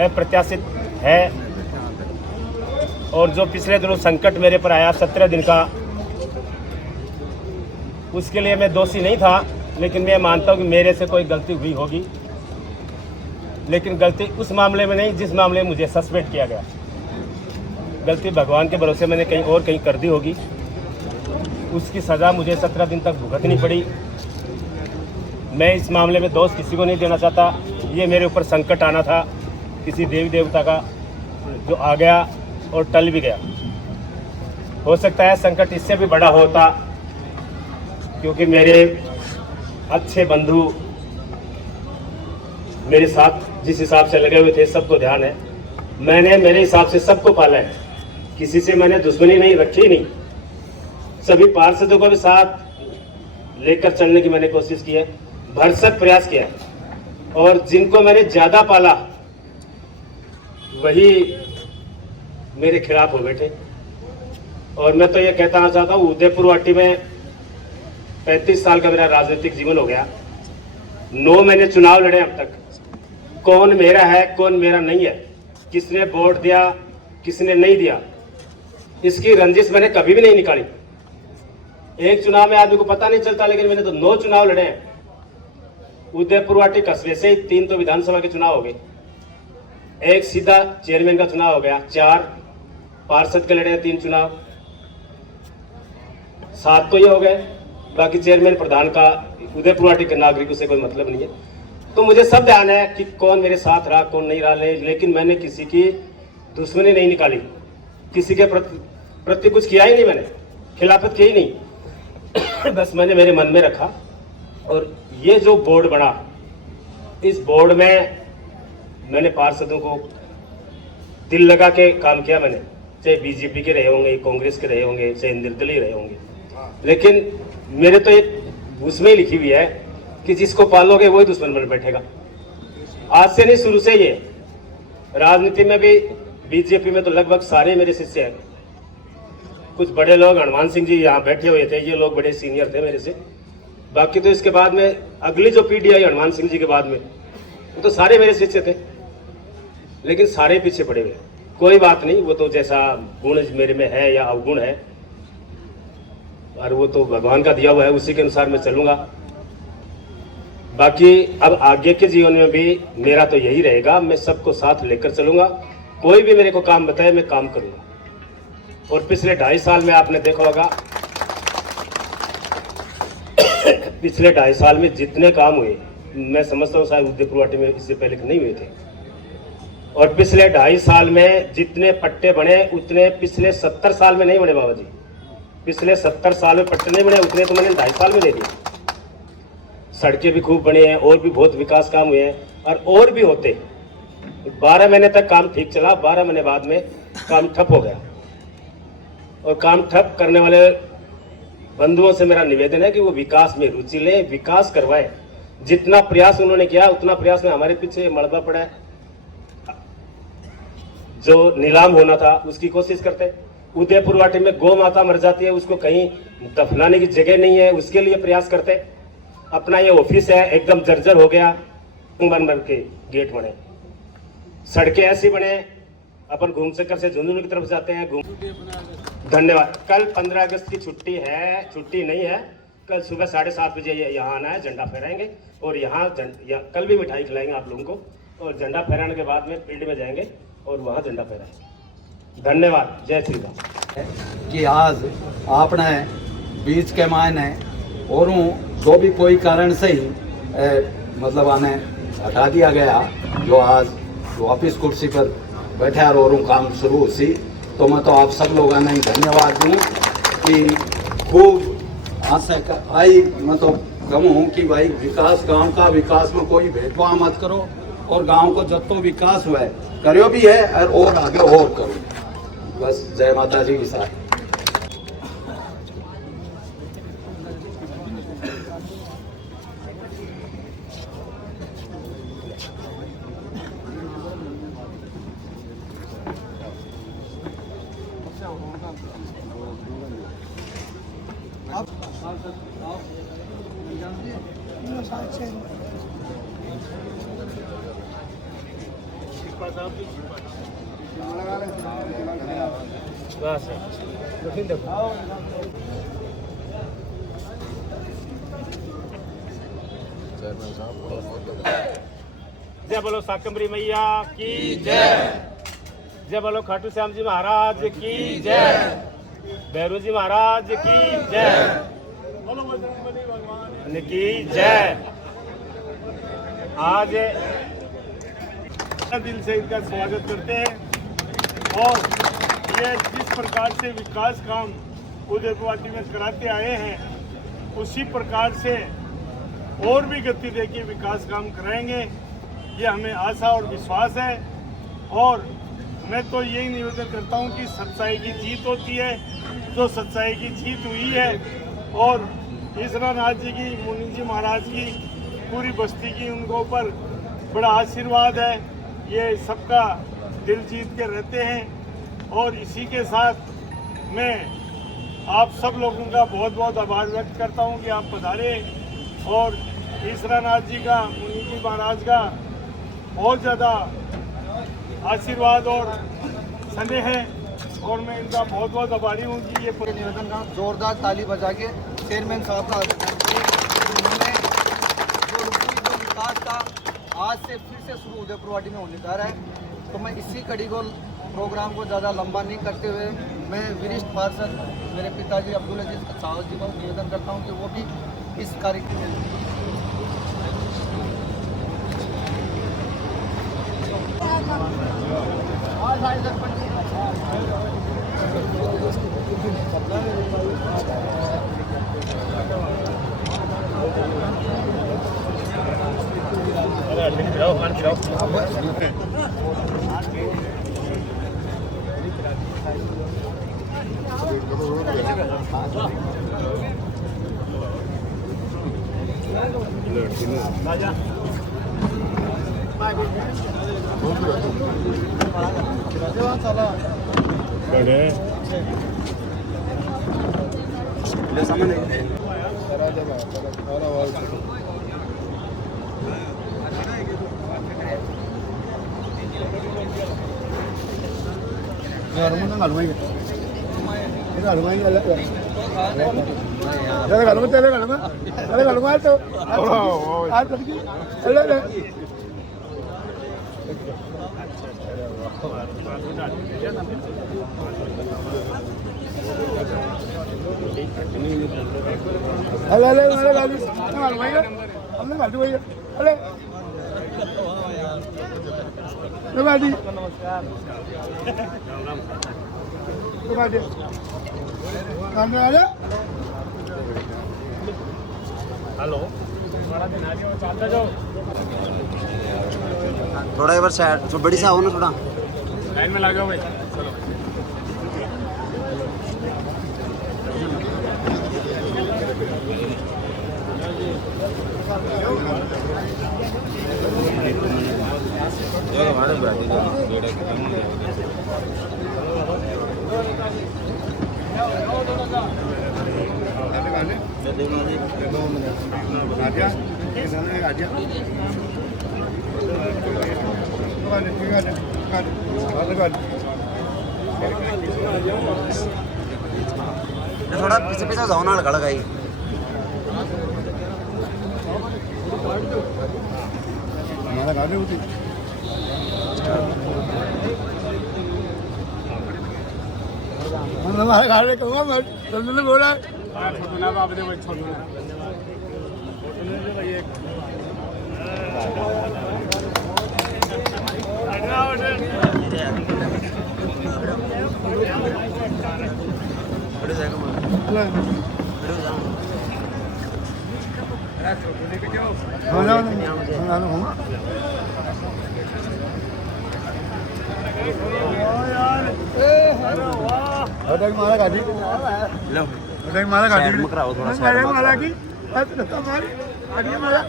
अप्रत्याशित है। और जो पिछले दिनों संकट मेरे पर आया 17 दिन का, उसके लिए मैं दोषी नहीं था, लेकिन मैं मानता हूँ कि मेरे से कोई गलती हुई होगी, लेकिन गलती उस मामले में नहीं जिस मामले में मुझे सस्पेंड किया गया। गलती भगवान के भरोसे मैंने कहीं कर दी होगी, उसकी सज़ा मुझे 17 दिन तक भुगतनी पड़ी। मैं इस मामले में दोष किसी को नहीं देना चाहता। ये मेरे ऊपर संकट आना था किसी देवी देवता का, जो आ गया और टल भी गया। हो सकता है संकट इससे भी बड़ा होता, क्योंकि मेरे अच्छे बंधु मेरे साथ जिस हिसाब से लगे हुए थे, सबको ध्यान है, मैंने मेरे हिसाब से सबको पाला है। किसी से मैंने दुश्मनी नहीं रखी, नहीं। सभी पार्षदों को भी साथ लेकर चलने की मैंने कोशिश की है, भरसक प्रयास किया है। और जिनको मैंने ज़्यादा पाला वही मेरे खिलाफ हो बैठे। और मैं तो ये कहना चाहता हूँ, उदयपुर वाटी में 35 साल का मेरा राजनीतिक जीवन हो गया। 9 महीने चुनाव लड़े अब तक। कौन मेरा है कौन मेरा नहीं है, किसने वोट दिया किसने नहीं दिया, इसकी रंजिश मैंने कभी भी नहीं निकाली। एक चुनाव में आदमी को पता नहीं चलता, लेकिन मैंने तो 9 चुनाव लड़े हैं। उदयपुर वाटी कस्बे से 3 तो विधानसभा के चुनाव हो गए, एक सीधा चेयरमैन का चुनाव हो गया, 4 पार्षद के लड़े हैं 3 चुनाव, 7 तो ये हो गए। बाकी चेयरमैन प्रधान का उदयपुर वाटी के नागरिकों से कोई मतलब नहीं है। तो मुझे सब ध्यान है कि कौन मेरे साथ रहा कौन नहीं रहा, लेकिन मैंने किसी की दुश्मनी नहीं निकाली, किसी के प्रति कुछ किया ही नहीं, मैंने खिलाफत की ही नहीं। बस मैंने मेरे मन में रखा। और ये जो बोर्ड बना, इस बोर्ड में मैंने पार्षदों को दिल लगा के काम किया। मैंने चाहे बीजेपी के रहे होंगे, कांग्रेस के रहे होंगे, चाहे निर्दलीय रहे होंगे, लेकिन मेरे तो एक उसमें ही लिखी हुई है कि जिसको पालोगे वही दुश्मन बन बैठेगा। आज से नहीं, शुरू से ये राजनीति में भी, बीजेपी में तो लगभग सारे मेरे शिष्य हैं। कुछ बड़े लोग, हनुमान सिंह जी यहाँ बैठे हुए थे, ये लोग बड़े सीनियर थे मेरे से। बाकी तो इसके बाद में अगली जो पीढ़ी आई हनुमान सिंह जी के बाद में, वो तो सारे मेरे शिष्य थे, लेकिन सारे पीछे पड़े हुए। कोई बात नहीं, वो तो जैसा गुण मेरे में है या अवगुण है, और वो तो भगवान का दिया हुआ है, उसी के अनुसार मैं चलूंगा। बाकी अब आगे के जीवन में भी मेरा तो यही रहेगा, मैं सबको साथ लेकर चलूंगा। कोई भी मेरे को काम बताए मैं काम करूंगा। और पिछले 2.5 साल में आपने देखा होगा, पिछले 2.5 साल में जितने काम हुए, मैं समझता हूँ शायद उदयपुर वाटी में इससे पहले नहीं हुए थे। और पिछले 2.5 साल में जितने पट्टे बने उतने पिछले 70 साल में नहीं बने बाबा जी। पिछले 70 साल में पट्टे नहीं बने, उतने तो मैंने 2.5 साल में दे दिए। सड़कें भी खूब बनी हैं, और भी बहुत विकास काम हुए हैं, और भी होते। 12 महीने तक काम ठीक चला, 12 महीने बाद में काम ठप हो गया। और काम ठप करने वाले बंधुओं से मेरा निवेदन है कि वो विकास में रुचि लें, विकास करवाएं। जितना प्रयास उन्होंने किया उतना प्रयास में हमारे पीछे मलबा पड़ा है। जो नीलाम होना था उसकी कोशिश करते। उदयपुर वाटी में गौ माता मर जाती है, उसको कहीं दफनाने की जगह नहीं है, उसके लिए प्रयास करते। अपना ये ऑफिस है एकदम जर्जर हो गया, बन बन के गेट बने, सड़कें ऐसी बने, अपन घूम चक्कर से झुंझुनू की तरफ जाते हैं। धन्यवाद। कल 15 अगस्त की छुट्टी है, छुट्टी नहीं है। कल सुबह 7:30 बजे यहाँ आना है, झंडा फहराएंगे। और यहाँ कल भी मिठाई खिलाएंगे आप लोगों को, और झंडा फहराने के बाद में फील्ड में जाएंगे और वहाँ झंडा फहराएंगे। धन्यवाद। जय श्री राम। कि आज आपने बीच के मायने और जो भी कोई कारण से ही मतलब आने हटा दिया गया, जो आज वापिस कुर्सी पर बैठे और काम शुरू सी, तो मैं तो आप सब लोगों ने धन्यवाद दूँ कि खूब आशा आई। मैं तो कहूँ कि भाई विकास, गांव का विकास में कोई भेदभाव मत करो, और गांव को जब तो विकास हुआ है करो भी है और आगे और करो। बस जय माता जी की साथ। बस जय बोलो साकंबरी मैया की जय। जय बोलो खाटू श्याम जी महाराज की जय। भैरू जी महाराज की जय। की जय। आज दिल से इनका स्वागत करते हैं और ये जिस प्रकार से विकास काम उदयपुर में कराते आए हैं उसी प्रकार से और भी गति देके विकास काम कराएंगे, ये हमें आशा और विश्वास है। और मैं तो यही निवेदन करता हूं कि सच्चाई की जीत होती है, तो सच्चाई की जीत हुई है और ईश्वरनाथ जी की, मुनि जी महाराज की, पूरी बस्ती की उनको ऊपर बड़ा आशीर्वाद है। ये सबका दिल जीत के रहते हैं और इसी के साथ मैं आप सब लोगों का बहुत बहुत आभार व्यक्त करता हूं कि आप पधारे और ईश्वरनाथ जी का, मुनि जी महाराज का बहुत ज़्यादा आशीर्वाद और स्नेह है और मैं इनका बहुत बहुत आभारी हूँ कि ये पूरे निवेदन का जोरदार ताली बजा के चेयरमैन साहब का उन्होंने जो विकास का आज से फिर से शुरू उदयपुर वाटी में होने जा रहा है, तो मैं इसी कड़ी को प्रोग्राम को ज़्यादा लंबा नहीं करते हुए मैं वरिष्ठ पार्षद मेरे पिताजी अब्दुल अजीज साहब जी को निवेदन करता हूँ कि वो भी इस कार्यक्रम में हेलो थोड़ा एक बार साइड जो बड़ी सा हो ना, थोड़ा लाइन में लगा भाई। चलो थोड़ा पीछे पीछे जाओ ना, खड़ा गई हमारे घर में कहूँगा मैं चंदन बोला मारा गाड़ी लो मारा गाड़ी साइड में कराओ थोड़ा मारा की मारा